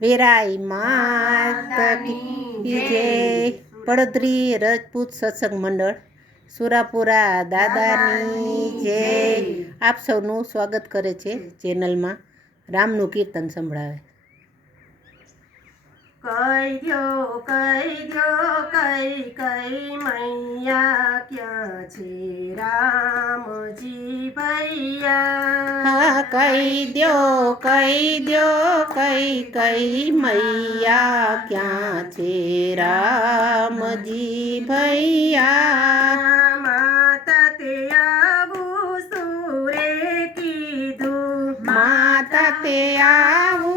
વેરાઈ માતા કી જય. રજપૂત સત્સંગ મંડળ સુરાપુરા દાદાની જય. આપ સૌનું સ્વાગત કરે છે ચેનલમાં. રામનું કીર્તન સંભળાવે. કઈ દો કઈ દો કઈ કઈ મૈયા ક્યાં છે રામજી ભૈયા? કહી દ્યો કહી દ્યો કઈ કઈ મૈયા ક્યાં છે રામજી ભૈયા? માતા તે આવું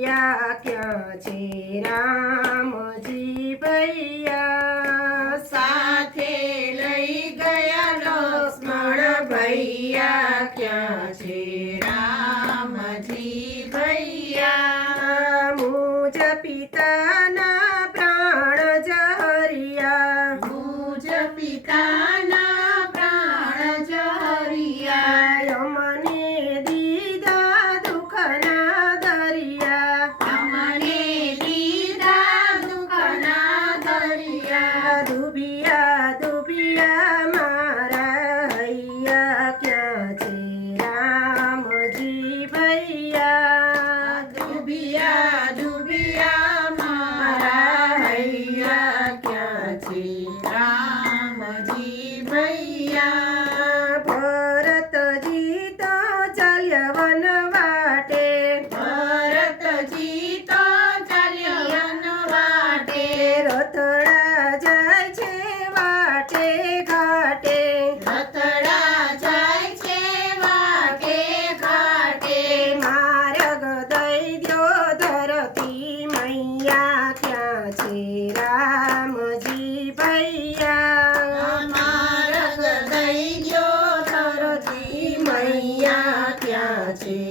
ભૈયા ક્યાં છે? રામજી ભૈયા સાથે લઈ ગયા લક્ષ્મણ ભૈયા ક્યાં છે? રામજી ભૈયા. મુજ પિતાના રામજી ભૈયા માર્ગ દૈયો દ્યો મૈયા ત્યાં છે.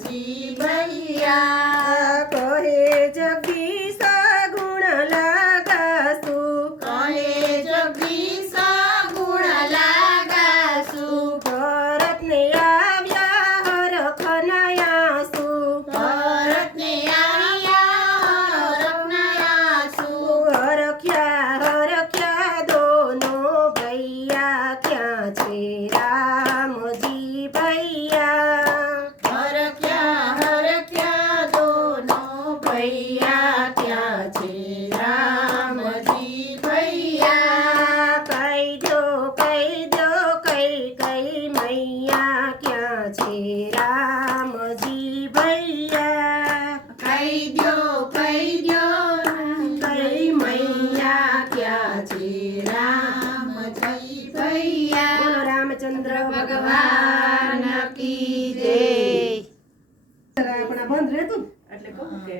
રામજી ભૈયા કહે જગદીશ ગુણ લાગાસુ કહે જગદીશ ગુણ લાગાસુ ભરતને આવ્યા હરખનાયાસુ ભરતને આવ્યા હરખનાયાસુ હરખ્યા હરખ્યા દોનો ભૈયા ક્યાં છે રામજી ભૈયા હરખ્યા હરખ્યા દોનો ભૈયા ક્યાં છે રામજી ભૈયા કઈ દો કઈ દો કઈ કઈ મૈયા ક્યાં છે રામજી ભૈયા દો કઈ દો કઈ મૈયા ક્યાં છે? રામજી ભૈયા. રામચંદ્ર ભગવાન કી જય. આપણા બંધ રહેતું? એટલે કહું કે